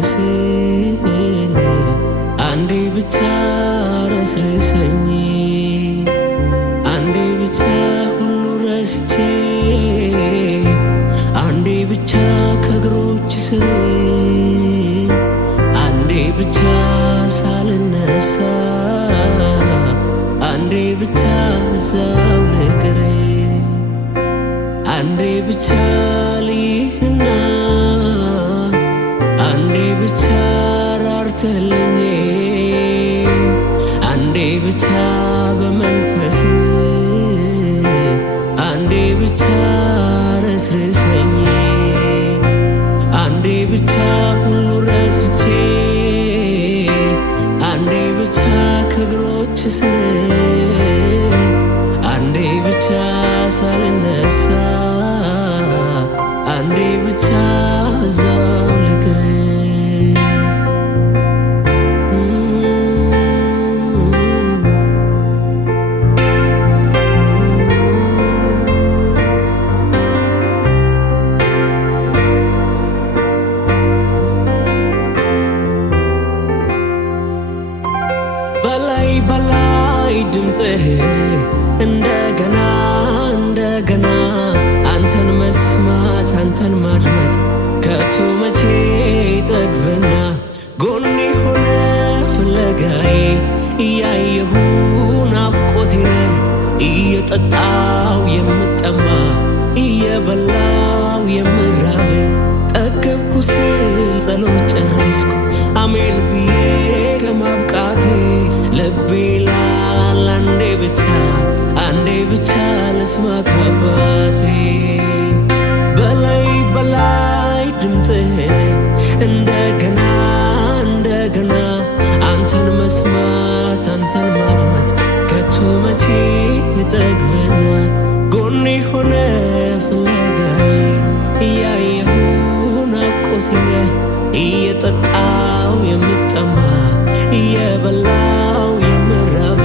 በመንፈስ አንዴ ብቻ ረስርሰኝ አንዴ ብቻ ሁሉ ረስቼ አንዴ ብቻ ከእግሮች ስር አንዴ ብቻ ሳልነሳ አንዴ ብቻ እዛው ልቅር አንዴ ብቻ ልይህና አንዴ ብቻ ራርተልኝ አንዴ ብቻ በመንፈስ አንዴ ብቻ ረስርሰኝ አንዴ ብቻ ሁሉ ረስቼ አንዴ ብቻ ከእግሮች ስር አንዴ ብቻ ሳልነሳ አንዴ ብቻ እዛው ልቅር በላይ ድምፅህን እንደገና እንደገና አንተን መስማት አንተን ማድመጥ ከቶ መቼ ጠግብና ጎኔ ሆነ ፍለጋዬ እያየሁ ናፍቆቴነ እየጠጣው የምጠማ እየበላው የምራብ ጠገብኩ ስል ጸሎት ጨረስኩ አሜን ብዬ ከማብቃቴ ልቤ ላል አንዴ ብቻ ልስማ ከአባቴ በላይ ድምፅህን እንደገና እንደገና አንተን መስማት አንተን ማድመጥ ከቶ መቼ ጠግብና ጎኔ ሆነ ፍለጋዬ እያየሁ ናፍቆቴነ እየጠጣው የምጠማ እየበላው የምራብ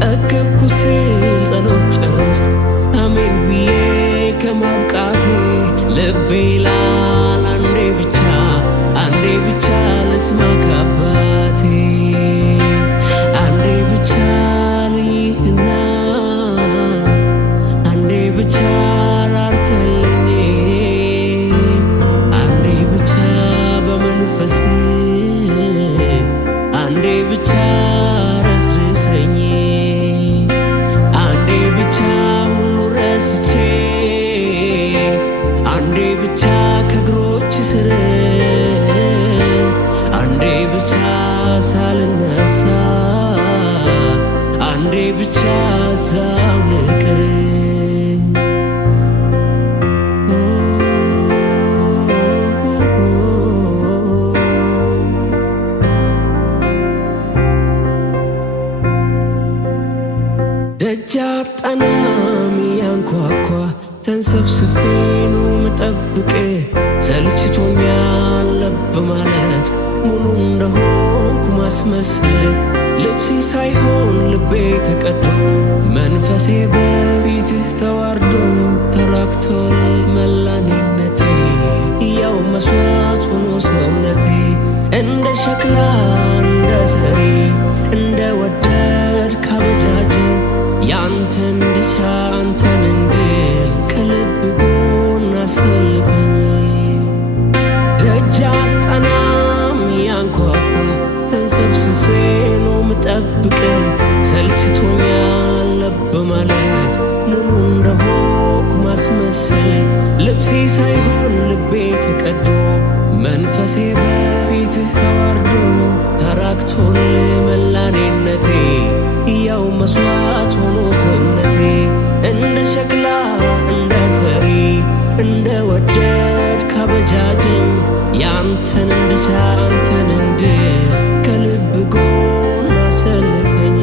ጠገብኩ ስል ጸሎት ጨረስ አሜን ብዬ ከማብቃቴ ልቤ ላል አንዴ ብቻ ልስማ ከአባቴ አንዴ ብቻ ልይህና አንዴ ብቻ ራርተልኝ አንዴ ብቻ በመንፈስ አንዴ ብቻ ረስርሰኝ አንዴ ብቻ ሁሉ ረስቼ አንዴ ብቻ ከእግሮች ስር አንዴ ብቻ ሳልነሳ አንዴ ብቻ እዛው ልቅር ደጅ አጣናም ያንኳኳ ተንሰብስፌ ነው ምጠብቅ ሰልችቶኛል ለብ ማለት ሙሉ እንደሆንኩ ማስመሰል ልብሴ ሳይሆን ልቤ ተቀዶ መንፈሴ በፊትህ ተዋርዶ ተራክቶል መላኔነቴ ያው መስዋዕት ሆኖ ሰውነቴ እንደ ሸክላ እንደ ሰሪ እንደ ወደድ ካበጃጅን ያንተን ድሻ አንተን እንድል ከልብ ጎን አሰልፈኝ ደጅ አጣናም ያንኳኳ ተንሰብስፌ ነው ምጠብቅ ሰልችቶኛል ለብ ማለት ሙሉ እንደሆንኩ ማስመሰል ልብሴ ሳይሆን ልቤ ተቀዶ መንፈሴ በፊትህ ተዋርዶ ተራክቶል መላኔነቴ ያው መስዋዕት ሆኖ ሰውነቴ እንደ ሸክላ እንደ ሰሪ እንደ ወደድ ካበጃጅኝ ያንተን እንድሻ አንተን እንድል ከልብ ጎን አሰልፈኝ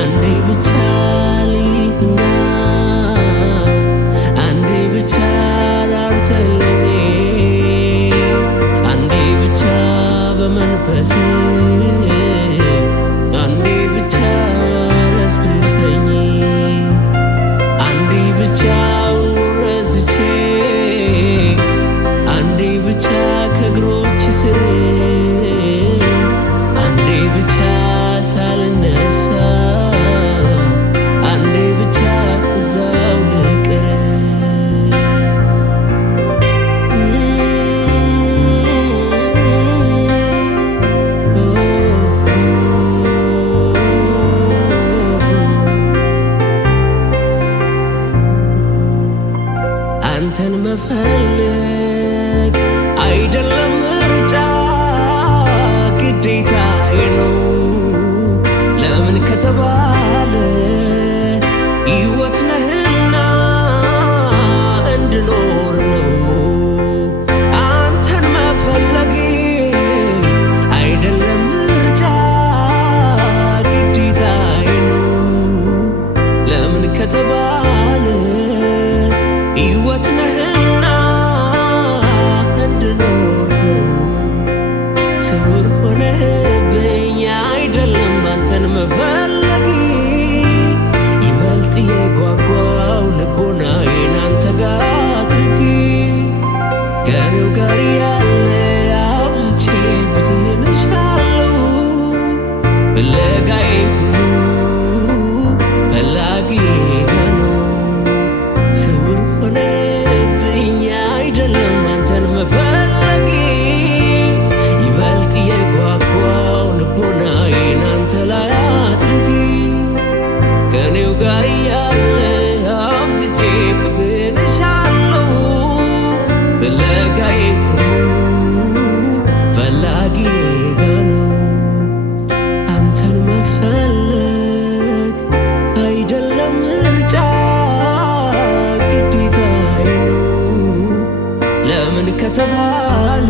አንዴ ብቻ ልይህና አንዴ ብቻ ራርተልኝ አንዴ ብቻ በመንፈስ አንዴ ብቻ ረስርሰኝ አንዴ ብቻ ሁሉ ረስቼ አንዴ ብቻ ከእግሮ አንተን መፈለግ አይደለም ምርጫ ግዴታዬ ነው። ለምን ከተባለ ሕይወት ነህና እንድኖር ነው። አንተን መፈለጌ አይደለም ምርጫ ግዴታዬ ነው። ለምን ከተባለ ሕይወት ነህና እንድኖር ነው። ትውር ሆነብኝ አይደለም አንተን መፈለጌ ይበልጥ የጓጓው ልቦናዬን አንተ ጋር አድርጌ ከኔው ጋር ያለ አብዝቼ ፊትህን እሻለሁ። ፍለጋዬ ሁሉ ፈላጊዬ ነው። ትውር ሆነብኝ አይደለም አንተን መፈለጌ ይበልጥ የጓጓው ልቦናዬን አንተ ላይ አድርጌ ከኔው ጋር ያለ አብዝቼ ፊትህን እሻለሁ። ፍለጋዬ ሁሉ ፈላጊዬ ነው። አንተን መፈለግ አይደለም ምርጫ ግዴታዬ ነው። ለምን ከተባለ